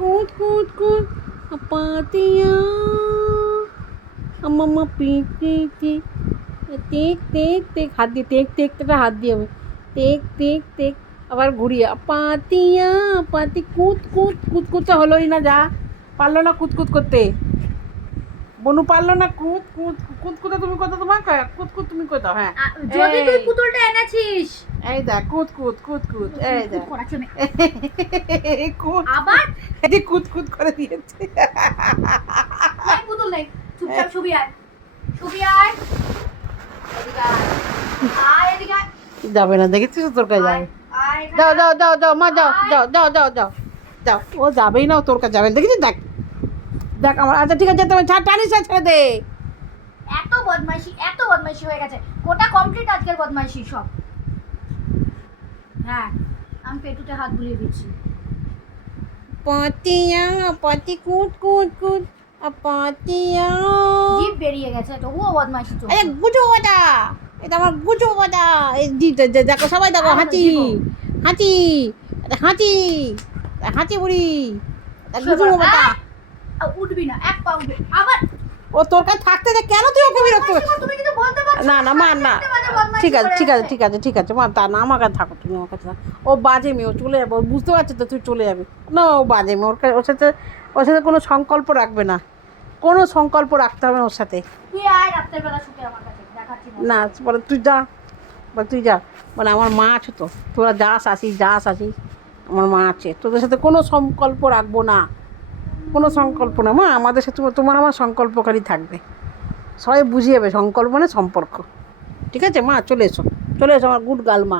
কূদ কূদ কূদ পাতিয়া আম্মা পিক টিক টিক টেক টেক টেক হাত দিয়ে টেক টেকটা হাত দিয়ে হবে টেক টেক টেক আবার ঘুরিয়ে পাতিয়া পাতি কুদ কুদ কুদকুদটা হলোই না, যা পারলো না কুদকুদ করতে, বনু পারলো না কুদ কুদ কুদকুদা তুমি কত তোমার কুদকুদ তুমি কত। হ্যাঁ যদি তুই পুতুলটা এনেছিস এই দেখ কুদ কুদ কুদ কুদ এই দেখ কুদ আবার এই কুদ কুদ করে দিয়েছে। নাই পুতুল নাই, চুপচাপ ছবি আয়, ছবি আয়, এদিকে আয়, এদিকে আয়, যাবে না দেখেছিস তোর কাছে যাবে। আয়, দাও দাও দাও দাও মা দাও দাও দাও দাও দাও দাও ও যাবেই না, তোর কাছে যাবে দেখেছিস। দেখ দেখ আমার আচ্ছা ঠিক আছে তুমি টানিস ছেড়ে দে। এত বদমাইশি হয়ে গেছে, কোটা কমপ্লিট আজকের বদমাইশি সব। হ্যাঁ আমি পেটুতে হাত বুলিয়ে দিচ্ছি। পাতিয়া পাতি কুদ কুদ কুদ পাতিয়া জিভ বেরিয়ে গেছে, তবুও বদমাইশি চলছে। আরে গুজো বাটা, এটা আমার গুজো বাটা। এই দেখো সবাই দেখো হাঁচি হাঁচি হাঁচি হাঁচি বুড়ি গুজো বাটা। উঠবি না, এক পা উঠবে আবার। ও তোর কাছে থাকতে যে কেন তুই ওকে বিরক্ত করছিস? তুমি কিন্তু বলতে পারছো না না মা না, ঠিক আছে ঠিক আছে ঠিক আছে ঠিক আছে মা, তা না আমার কাছে থাকো, তুমি আমার কাছে থাকো। ও বাজে মেয়ে, ও চলে যাবে, ও বুঝতে পারছে তো তুই চলে যাবি না, ও বাজে মেয়ে, ওর সাথে কোনো সংকল্প রাখবে না, কোনো সংকল্প রাখতে হবে না ওর সাথে। তুই আয় রাতের বেলা শুতে আমার কাছে, দেখাচ্ছি না বলে তুই যা, বলে তুই যা, মানে আমার মা আছে তো, তোরা যাস আসিস, আমার মা আছে, তোদের সাথে কোনো সংকল্প রাখবো না, কোনো সংকল্প না মা, আমাদের সাথে তোমার আমার সংকল্পকারী থাকবে, সবাই বুঝিয়ে যাবে সংকল্প মানে সম্পর্ক। ঠিক আছে মা, চলে এসো আমার গুড গার্ল মা।